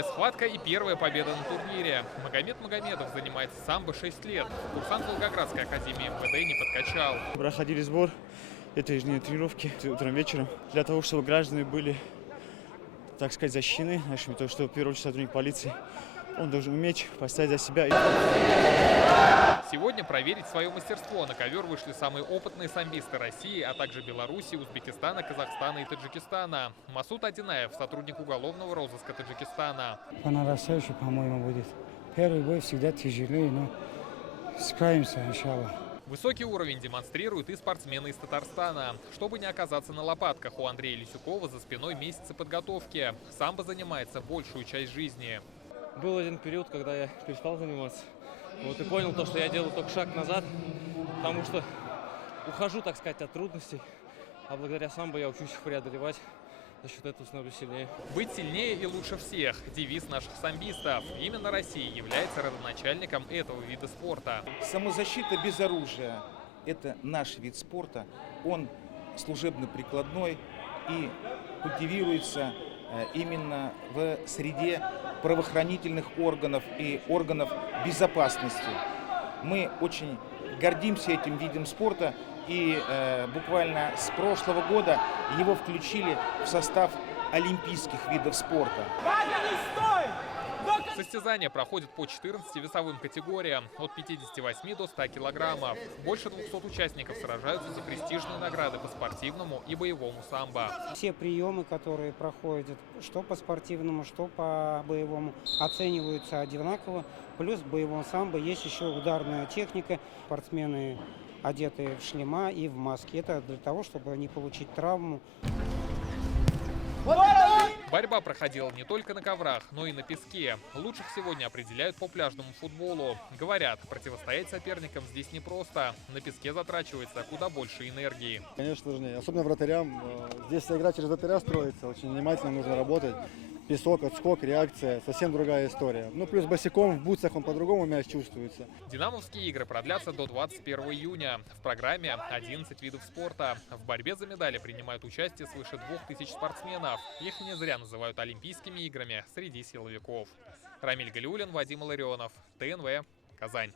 Первая схватка и первая победа на турнире. Магомед Магомедов занимается самбо 6 лет. Курсант Волгоградской академии МВД не подкачал. Проходили сбор, это ежедневные тренировки утром, вечером, для того, чтобы граждане были, так сказать, защищены нашими, то, что в первую очередь сотрудник полиции, он должен уметь постоять за себя. Сегодня проверить свое мастерство на ковер вышли самые опытные самбисты России, а также Беларуси, Узбекистана, Казахстана и Таджикистана. Масуд Адинаев, сотрудник уголовного розыска Таджикистана. По нарастающей, по-моему, будет. Первый бой всегда тяжелее, но справимся, иншаллах. Высокий уровень демонстрируют и спортсмены из Татарстана. Чтобы не оказаться на лопатках, у Андрея Лисюкова за спиной месяцы подготовки. Самбо занимается большую часть жизни. Был один период, когда я перестал заниматься. Вот и понял то, что я делаю только шаг назад, потому что ухожу, так сказать, от трудностей. А благодаря самбо я учусь их преодолевать. За счет этого становлюсь сильнее. Быть сильнее и лучше всех – девиз наших самбистов. Именно Россия является родоначальником этого вида спорта. Самозащита без оружия – это наш вид спорта. Он служебно-прикладной и культивируется именно в среде правоохранительных органов и органов безопасности. Мы очень гордимся этим видом спорта. И буквально с прошлого года его включили в состав олимпийских видов спорта. Состязания проходят по 14 весовым категориям, от 58 до 100 килограммов. Больше 200 участников сражаются за престижные награды по спортивному и боевому самбо. Все приемы, которые проходят, что по спортивному, что по боевому, оцениваются одинаково. Плюс в боевом самбо есть еще ударная техника. Спортсмены одетые в шлема и в маски. Это для того, чтобы не получить травму. Борьба проходила не только на коврах, но и на песке. Лучших сегодня определяют по пляжному футболу. Говорят, противостоять соперникам здесь непросто. На песке затрачивается куда больше энергии. Конечно, сложнее. Особенно вратарям. Здесь вся игра через вратаря строится. Очень внимательно нужно работать. Песок, отскок, реакция. Совсем другая история. Ну, плюс босиком в бутсах он по-другому мяч чувствуется. Динамовские игры продлятся до 21 июня. В программе 11 видов спорта. В борьбе за медали принимают участие свыше 2000 спортсменов. Их не зря называют Олимпийскими играми среди силовиков. Рамиль Галиуллин, Вадим Ларионов, ТНВ, Казань.